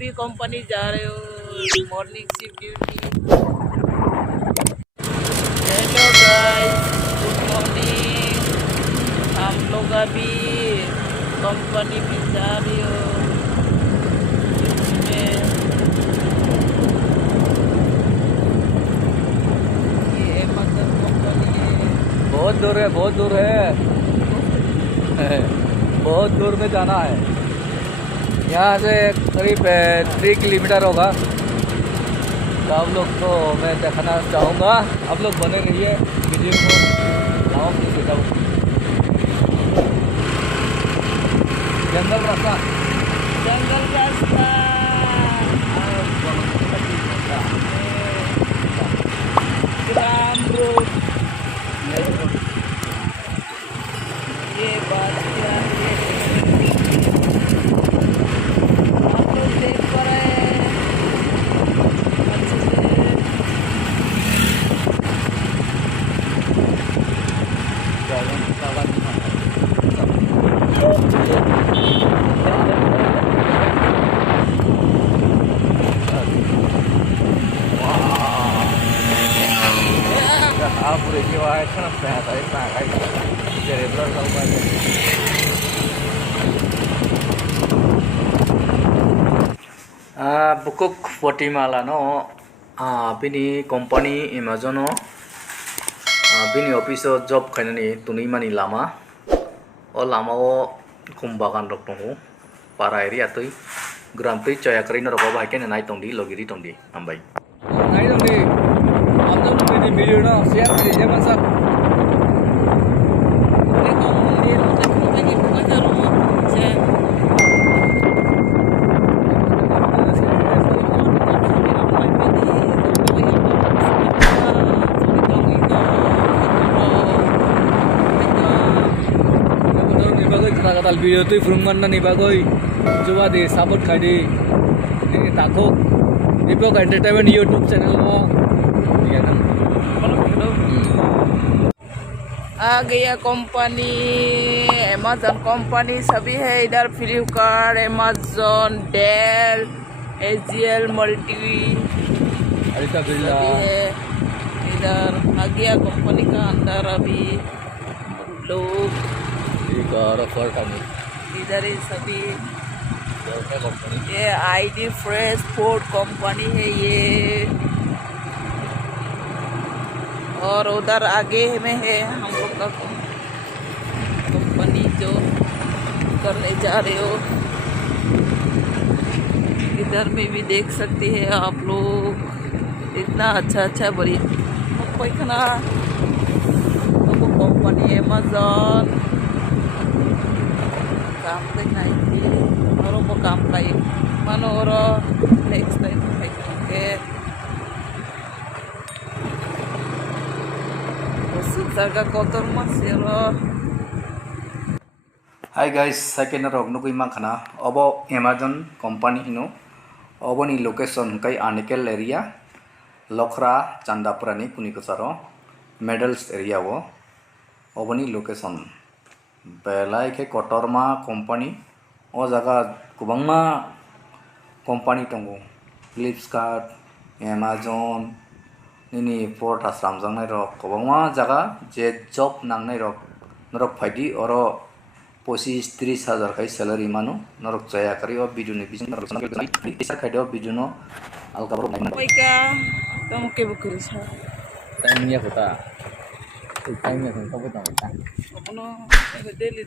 भी कंपनी जा रहे हो morning shift duty. Hello guys, good morning. हम लोग अभी कंपनी में जा रहे हो। ये अमेज़न कंपनी है। बहुत दूर है, बहुत दूर है। बहुत दूर में जाना है। यहाँ से करीब 3 किलोमीटर होगा। तो आप लोग को मैं दिखाना चाहूँगा। आप लोग बने रहिए वीडियो को। लाओ दिखाओ। जंगल रास्ता, जंगल रास्ता। ग्राम रोड। ये बात क्या है? आप लोग देख पा रहे हैं अच्छे से। आप देखिए वहाँ इतना पैसा इतना regular Bukuk Guatemala no bini company Amazon no bini office job kainani tuni mani lama o lama o kumbagan rok tongo para area tui gram tui chaya kari na rok ba ken nai tongdi logiri tongdi ambai nai tongdi amjon bini video no share kari jaman sab Katal video tu frungan na ni bagoy coba deh support kai deh ini takut ipo ka entertainment YouTube channel mo ya kan आ गया company Amazon company सभी है इधर। Flipkart, Amazon, Dell, AGL, multi सभी है इधर। आ गया company का अंदर अभी लोग इधर ही सभी। ये आईडी फ्रेश फूड कंपनी है ये। और उधर आगे में है हम लोग का कंपनी जो करने जा रहे हो। इधर में भी देख सकते हैं आप लोग इतना अच्छा अच्छा बड़ी पैखाना कंपनी अमेज़न काम करना और वो काम का मानो और नेक्स्ट टाइम के जगह कोतर मसेलो। Hi guys, second rok nukui makhana obo Amazon company ino obo ni location kai Anikel area Lokra Chandapura ni kuni kusaro medals area wo obo ni location belai ke Kotorma company o jaga kubangma company tongo Flipkart, Amazon nini port asram jangnai rok kubangma jaga je job nangnai rok norok phaidi oro 25-30 हजार kai salary manu norok chaya kari o video ni bisin norok isa khadio video no alkabro nai Oika kamu ke bukuri sa time nya kota time nya kan kamu tahu अपनो daily